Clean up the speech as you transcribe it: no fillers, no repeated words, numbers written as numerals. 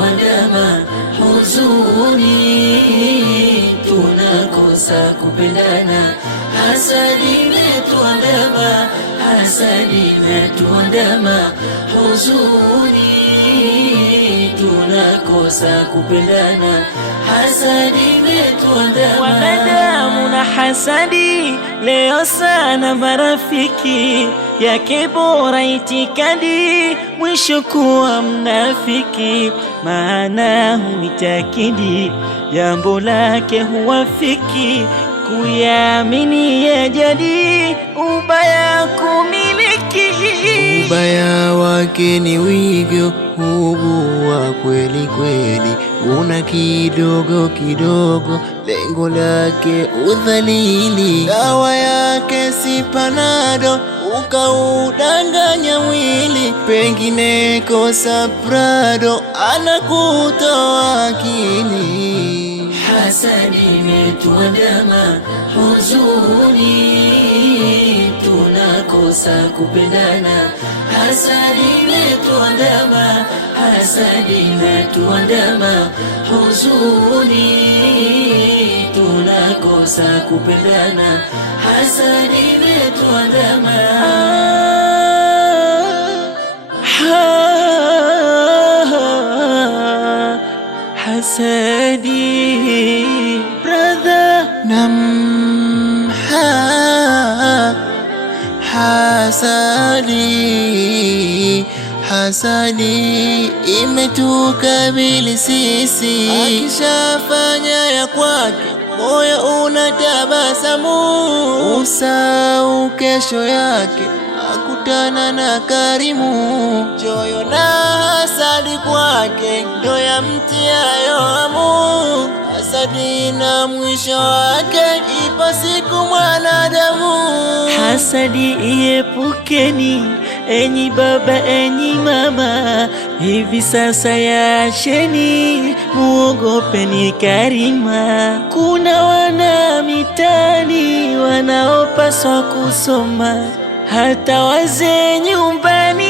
imetuandama huzuni, tunakosa kupendana. Hasadi imetuandama, hasadi imetuandama huzuni, tunakosa kupendana. Hasadi imetuandama. Wanadamu na hasadi leo sana marafiki yake bora itikadi, mwisho kuwa mnafiki. Maana huitakidi jambo lake huwafiki, kuyaamini ya jadi ubaya kumiliki. Ubaya wake ni wigo, huwa kweli kweli, una kidogo kidogo, lengo lake udhalili. Dawa yake si panado, ukaudanganya mwili, pengine kosa prado, anakutoa akili. Hasadi imetuandama huzuni, tunakosa kupendana. Hasadi imetuandama, hasadi imetuandama huzuni, tunakosa kupendana. Hasadi imetuandama. Hasadi brother hasadi imetukabili sisi. Akishafanya ya kwake moyo unatabasamu, usahau kesho yake akutana na karimu. Choyo na hasadi kwake ndo yamtiayo hamu, hasadi na mwisho wake ipo siku mwanadamu. Hasadi iepukeni, enyi baba enyi mama, hivi sasa yaacheni, muogopeni Karima. Kuna wana mitani wanaopaswa kusoma, hata wazee nyumbani